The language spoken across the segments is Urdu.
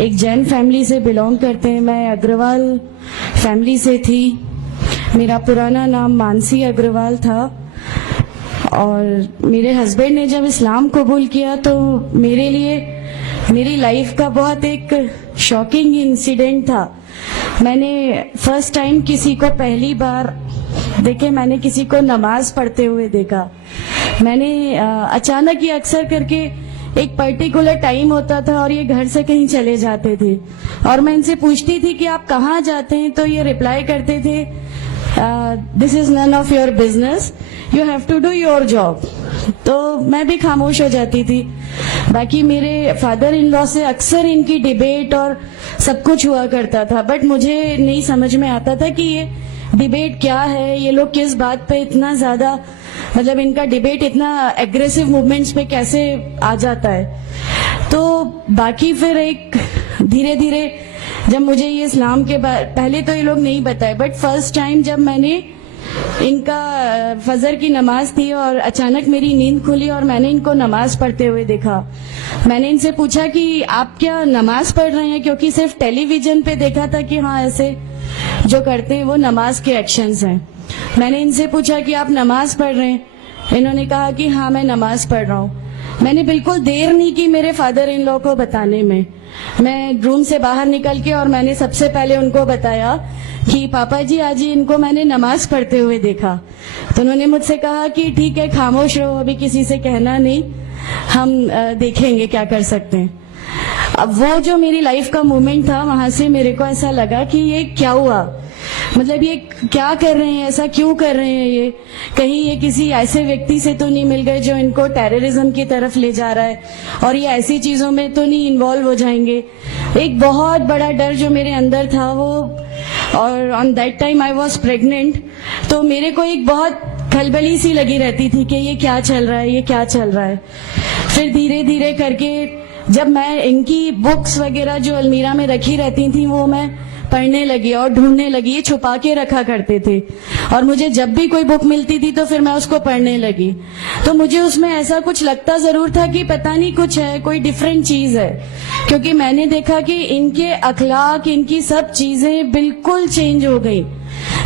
ایک جین فیملی سے بلونگ کرتے ہیں. میں اگروال فیملی سے تھی. میرا پرانا نام مانسی اگروال تھا, اور میرے ہسبینڈ نے جب اسلام قبول کیا تو میرے لیے میری لائف کا بہت ایک شاکنگ انسیڈنٹ تھا. میں نے فرسٹ ٹائم کسی کو پہلی بار دیکھے, میں نے کسی کو نماز پڑھتے ہوئے دیکھا. میں نے اچانک یہ اکثر کر کے ایک پرٹیکولر ٹائم ہوتا تھا اور یہ گھر سے کہیں چلے جاتے تھے, اور میں ان سے پوچھتی تھی کہ آپ کہاں جاتے ہیں, تو یہ ریپلائی کرتے تھے this is none of your business, you have to do your job. تو میں بھی خاموش ہو جاتی تھی. باقی میرے فادر ان لا سے اکثر ان کی ڈیبیٹ اور سب کچھ ہوا کرتا تھا, بٹ مجھے نہیں سمجھ میں آتا تھا کہ یہ ڈیبیٹ کیا ہے, یہ لوگ کس بات پہ اتنا زیادہ, مطلب ان کا ڈیبیٹ اتنا ایگریسو موومنٹس پہ کیسے آ جاتا ہے. تو باقی پھر ایک دھیرے دھیرے جب مجھے یہ اسلام کے پہلے تو یہ لوگ نہیں بتائے, بٹ فرسٹ ٹائم جب میں نے ان کا فجر کی نماز تھی اور اچانک میری نیند کھلی اور میں نے ان کو نماز پڑھتے ہوئے دیکھا. میں نے ان سے پوچھا کہ آپ کیا نماز پڑھ رہے ہیں, کیونکہ صرف ٹیلی ویژن پہ دیکھا تھا کہ ہاں ایسے جو کرتے ہیں وہ نماز کے ایکشنز ہیں. میں نے ان سے پوچھا کہ آپ نماز پڑھ رہے ہیں, انہوں نے کہا کہ ہاں میں نماز پڑھ رہا ہوں. میں نے بالکل دیر نہیں کی میرے فادر ان لو کو بتانے میں. میں روم سے باہر نکل کے اور میں نے سب سے پہلے ان کو بتایا کہ پاپا جی آج ان کو میں نے نماز پڑھتے ہوئے دیکھا. تو انہوں نے مجھ سے کہا کہ ٹھیک ہے خاموش رہو, ابھی کسی سے کہنا نہیں, ہم دیکھیں گے کیا کر سکتے ہیں. اب وہ جو میری لائف کا مومنٹ تھا, وہاں سے میرے کو ایسا لگا کہ یہ کیا ہوا, مطلب یہ کیا کر رہے ہیں, ایسا کیوں کر رہے ہیں, یہ کہیں یہ کسی ایسے ویکتی سے تو نہیں مل گئے جو ان کو ٹیررزم کی طرف لے جا رہا ہے, اور یہ ایسی چیزوں میں تو نہیں انوالو ہو جائیں گے. ایک بہت بڑا ڈر جو میرے اندر تھا وہ, اور on that time I was pregnant, تو میرے کو ایک بہت کھلبلی سی لگی رہتی تھی کہ یہ کیا چل رہا ہے, یہ کیا چل رہا ہے. پھر دھیرے دھیرے کر کے جب میں ان کی بکس وغیرہ جو المیرا میں رکھی رہتی تھیں وہ میں پڑھنے لگی اور ڈھونڈنے لگی. یہ چھپا کے رکھا کرتے تھے, اور مجھے جب بھی کوئی بک ملتی تھی تو پھر میں اس کو پڑھنے لگی. تو مجھے اس میں ایسا کچھ لگتا ضرور تھا کہ پتہ نہیں کچھ ہے, کوئی ڈفرینٹ چیز ہے, کیونکہ میں نے دیکھا کہ ان کے اخلاق, ان کی سب چیزیں بالکل چینج ہو گئی.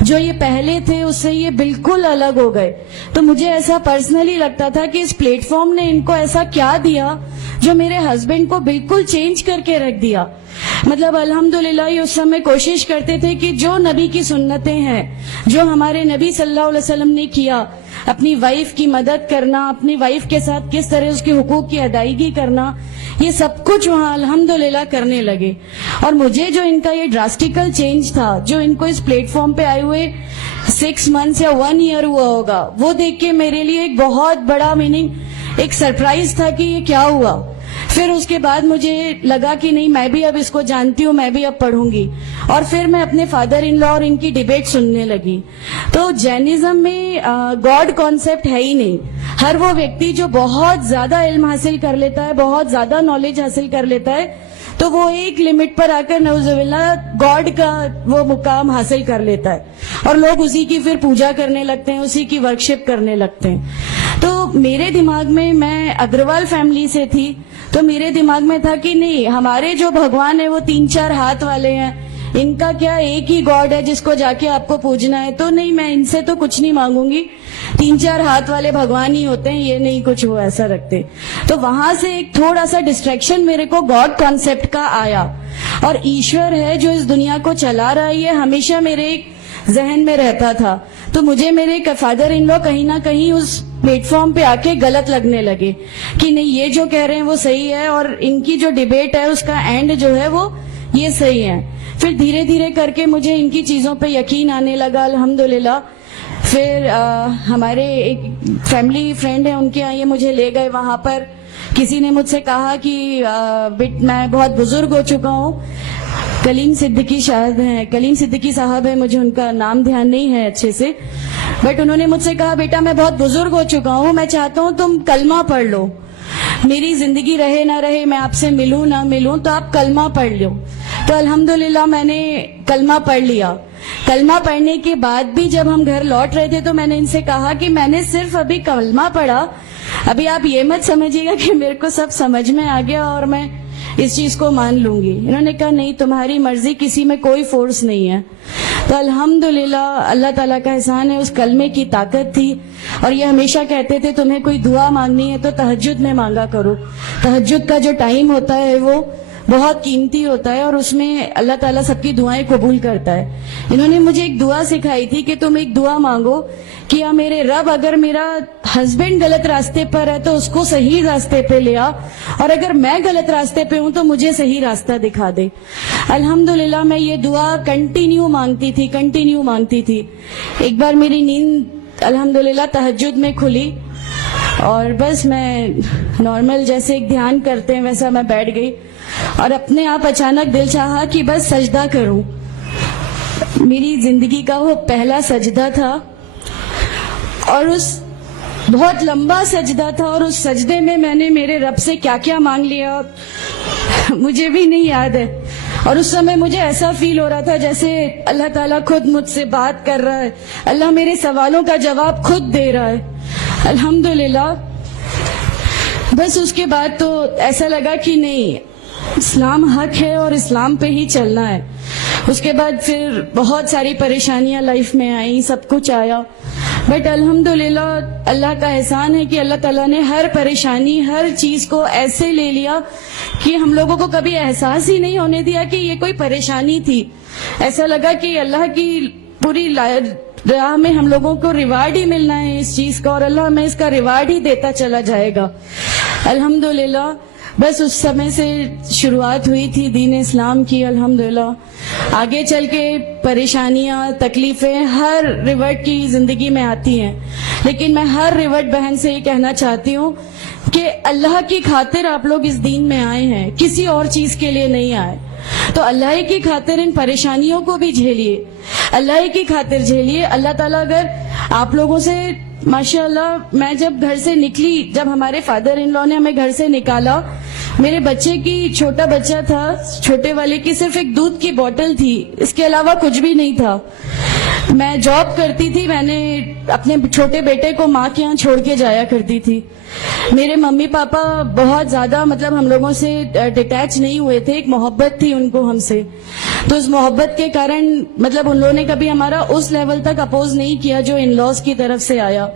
جو یہ پہلے تھے اس سے یہ بالکل الگ ہو گئے. تو مجھے ایسا پرسنلی لگتا تھا کہ اس پلیٹ فارم نے ان کو ایسا کیا دیا جو میرے ہسبینڈ کو بالکل چینج کر کے رکھ دیا. مطلب الحمدللہ یہ اس سمے کوشش کرتے تھے کہ جو نبی کی سنتیں ہیں, جو ہمارے نبی صلی اللہ علیہ وسلم نے کیا, اپنی وائف کی مدد کرنا, اپنی وائف کے ساتھ کس طرح اس کے حقوق کی ادائیگی کرنا, یہ سب کچھ وہاں الحمدللہ کرنے لگے. اور مجھے جو ان کا یہ ڈراسٹیکل چینج تھا, جو ان کو اس پلیٹ فارم پہ آئے ہوئے 6 months یا 1 year ہوا ہوگا, وہ دیکھ کے میرے لیے ایک بہت بڑا میننگ, ایک سرپرائز تھا کہ یہ کیا ہوا. پھر اس کے بعد مجھے لگا کہ نہیں, میں بھی اب اس کو جانتی ہوں, میں بھی اب پڑھوں گی. اور پھر میں اپنے فادر ان لا اور ان کی ڈیبیٹ سننے لگی. تو جینزم میں گاڈ کانسیپٹ ہے ہی نہیں. ہر وہ ویکتی جو بہت زیادہ علم حاصل کر لیتا ہے, بہت زیادہ نالج حاصل کر لیتا ہے, تو وہ ایک لمٹ پر آ کر نعوذ باللہ گاڈ کا وہ مقام حاصل کر لیتا ہے, اور لوگ اسی کی پھر پوجا کرنے لگتے ہیں, اسی کی ورشپ کرنے لگتے ہیں. تو میرے دماغ میں اگروال فیملی سے تھی, تو میرے دماغ میں تھا کہ نہیں, ہمارے جو بھگوان ہیں وہ 3-4 ہاتھ والے ہیں, ان کا کیا ایک ہی گاڈ ہے جس کو جا کے آپ کو پوجنا ہے. تو نہیں, میں ان سے تو کچھ نہیں مانگوں گی, 3-4 ہاتھ والے بھگوان ہی ہوتے ہیں, یہ نہیں کچھ وہ ایسا رکھتے. تو وہاں سے ایک تھوڑا سا ڈسٹریکشن میرے کو گاڈ کانسیپٹ کا آیا, اور ایشور ہے جو اس دنیا کو چلا رہا ہے, یہ ہمیشہ میرے ایک ذہن میں رہتا تھا. تو مجھے میرے فادر ان لو کہیں نہ کہیں اس پلیٹ فارم پہ آ کے غلط لگنے لگے کہ نہیں, یہ جو کہہ رہے ہیں وہ صحیح ہے, اور ان کی جو ڈیبیٹ ہے اس کا اینڈ جو ہے وہ یہ صحیح ہے. پھر دھیرے دھیرے کر کے مجھے ان کی چیزوں پہ یقین آنے لگا الحمدللہ. پھر ہمارے ایک فیملی فرینڈ ہیں, ان کے یہاں یہ مجھے لے گئے. وہاں پر کسی نے مجھ سے کہا کہ میں بہت بزرگ ہو چکا ہوں, کلیم صدیقی صاحب ہیں, مجھے ان کا نام دھیان نہیں ہے اچھے سے, بٹ انہوں نے مجھ سے کہا بیٹا میں بہت بزرگ ہو چکا ہوں, میں چاہتا ہوں تم کلمہ پڑھ لو, میری زندگی رہے نہ رہے, میں آپ سے ملوں نہ ملوں, تو آپ کلمہ پڑھ لو. تو الحمدللہ میں نے کلمہ پڑھ لیا. کلمہ پڑھنے کے بعد بھی جب ہم گھر لوٹ رہے تھے تو میں نے ان سے کہا کہ میں نے صرف ابھی کلمہ پڑھا, ابھی آپ یہ مت سمجھیے گا کہ میرے کو سب سمجھ میں آ گیا اور میں اس چیز کو مان لوں گی. انہوں نے کہا نہیں, تمہاری مرضی, کسی میں کوئی فورس نہیں ہے. تو الحمدللہ اللہ تعالیٰ کا احسان ہے, اس کلمے کی طاقت تھی. اور یہ ہمیشہ کہتے تھے تمہیں کوئی دعا مانگنی ہے تو تہجد میں مانگا کرو. تہجد کا جو ٹائم ہوتا ہے وہ بہت قیمتی ہوتا ہے, اور اس میں اللہ تعالیٰ سب کی دعائیں قبول کرتا ہے. انہوں نے مجھے ایک دعا سکھائی تھی کہ تم ایک دعا مانگو کہ یا میرے رب, اگر میرا ہسبینڈ غلط راستے پر ہے تو اس کو صحیح راستے پہ لے آ, اور اگر میں غلط راستے پہ ہوں تو مجھے صحیح راستہ دکھا دے. الحمدللہ میں یہ دعا کنٹینیو مانگتی تھی. ایک بار میری نیند الحمدللہ تہجد میں کھلی, اور بس میں نارمل جیسے ایک دھیان کرتے ہیں ویسا میں بیٹھ گئی, اور اپنے آپ اچانک دل چاہا کہ بس سجدہ کروں. میری زندگی کا وہ پہلا سجدہ تھا, اور اس بہت لمبا سجدہ تھا, اور اس سجدے میں نے میرے رب سے کیا کیا مانگ لیا مجھے بھی نہیں یاد ہے. اور اس سمے مجھے ایسا فیل ہو رہا تھا جیسے اللہ تعالیٰ خود مجھ سے بات کر رہا ہے, اللہ میرے سوالوں کا جواب خود دے رہا ہے. الحمدللہ. بس اس کے بعد تو ایسا لگا کہ نہیں, اسلام حق ہے اور اسلام پہ ہی چلنا ہے. اس کے بعد پھر بہت ساری پریشانیاں لائف میں آئیں, سب کچھ آیا, بٹ الحمدللہ اللہ کا احسان ہے کہ اللہ تعالیٰ نے ہر پریشانی, ہر چیز کو ایسے لے لیا کہ ہم لوگوں کو کبھی احساس ہی نہیں ہونے دیا کہ یہ کوئی پریشانی تھی. ایسا لگا کہ اللہ کی پوری راہ میں ہم لوگوں کو ریوارڈ ہی ملنا ہے اس چیز کا, اور اللہ ہمیں اس کا ریوارڈ ہی دیتا چلا جائے گا. الحمدللہ. بس اس سمے سے شروعات ہوئی تھی دین اسلام کی. الحمدللہ آگے چل کے پریشانیاں, تکلیفیں ہر ریورٹ کی زندگی میں آتی ہیں, لیکن میں ہر ریورٹ بہن سے یہ کہنا چاہتی ہوں کہ اللہ کی خاطر آپ لوگ اس دین میں آئے ہیں, کسی اور چیز کے لیے نہیں آئے. تو اللہ کی خاطر ان پریشانیوں کو بھی جھیلیے, اللہ کی خاطر جھیلیے. اللہ تعالیٰ اگر آپ لوگوں سے, ماشاءاللہ میں جب گھر سے نکلی, جب ہمارے فادر ان لا نے ہمیں گھر سے نکالا, میرے بچے کی, چھوٹا بچہ تھا, چھوٹے والے کی صرف ایک دودھ کی بوتل تھی, اس کے علاوہ کچھ بھی نہیں تھا. میں جاب کرتی تھی, میں نے اپنے چھوٹے بیٹے کو ماں کے یہاں چھوڑ کے جایا کرتی تھی. میرے ممی پاپا بہت زیادہ ہم لوگوں سے ڈیٹیچ نہیں ہوئے تھے, ایک محبت تھی ان کو ہم سے, تو اس محبت کے کارن ان لوگوں نے کبھی ہمارا اس لیول تک اپوز نہیں کیا جو ان لاز کی طرف سے آیا.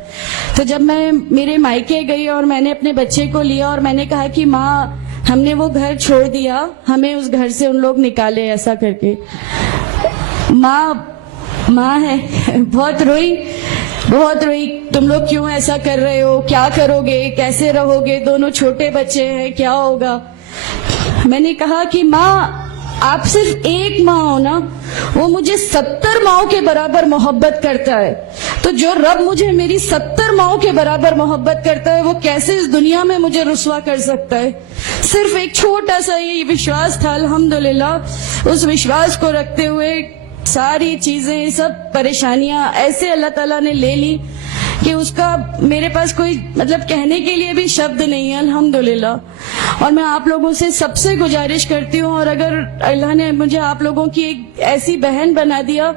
تو جب میں میرے مائکے گئی اور میں نے اپنے بچے کو لیا اور میں نے کہا کہ ماں ہم نے وہ گھر چھوڑ دیا, ہمیں اس گھر سے ان لوگ نکالے, ایسا کر کے ماں ہے, بہت روئی. تم لوگ کیوں ایسا کر رہے ہو, کیا کرو گے, کیسے رہو گے, دونوں چھوٹے بچے ہیں, کیا ہوگا. میں نے کہا کہ ماں آپ صرف ایک ماں ہو نا, وہ مجھے 70 ماؤں کے برابر محبت کرتا ہے. تو جو رب مجھے میری 70 ماؤں کے برابر محبت کرتا ہے, وہ کیسے اس دنیا میں مجھے رسوا کر سکتا ہے. صرف ایک چھوٹا سا یہ وشواس تھا. الحمدللہ اس وشواس کو رکھتے ہوئے ساری چیزیں, سب پریشانیاں ایسے اللہ تعالیٰ نے لے لی کہ اس کا میرے پاس کوئی کہنے کے لیے بھی شبد نہیں ہے. الحمدللہ. اور میں آپ لوگوں سے سب سے گزارش کرتی ہوں, اور اگر اللہ نے مجھے آپ لوگوں کی ایک ایسی بہن بنا دیا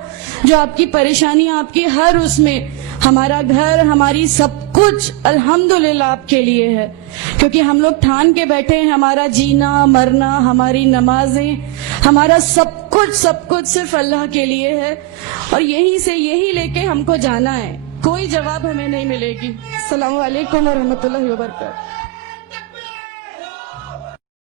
جو آپ کی پریشانیاں, آپ کی ہر اس میں, ہمارا گھر, ہماری سب کچھ الحمدللہ آپ کے لیے ہے, کیونکہ ہم لوگ ٹھان کے بیٹھے ہیں ہمارا جینا مرنا, ہماری نمازیں, ہمارا سب کچھ صرف اللہ کے لیے ہے, اور یہی لے کے ہم کو جانا ہے. کوئی جواب ہمیں نہیں ملے گی. السلام علیکم ورحمۃ اللہ وبرکاتہ.